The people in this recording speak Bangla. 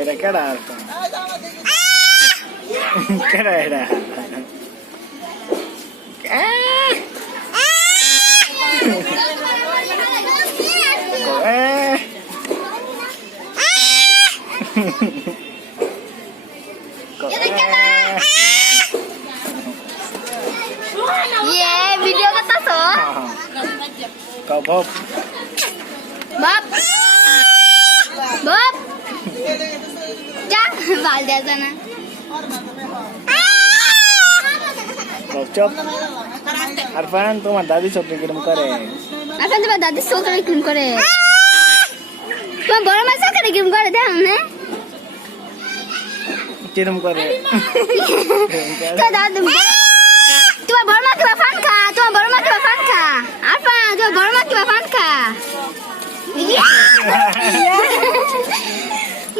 এটা কেডা কেডা এটা ये वीडियो बता तो kau Bob बाप बाप जा बाल दे जाना Bob chop Arfan তোমার দাদি চোখে কিরম করে এখন তোমার দাদি চোখে কিরম করে তোমার বড় মা চোখে কিরম করে দেখ না কিরম করে তো দাদি তোমার বড় মা কিবা পান খা তোমার বড় মা কিবা পান খা আরফান তোমার বড় মা কিবা পান খা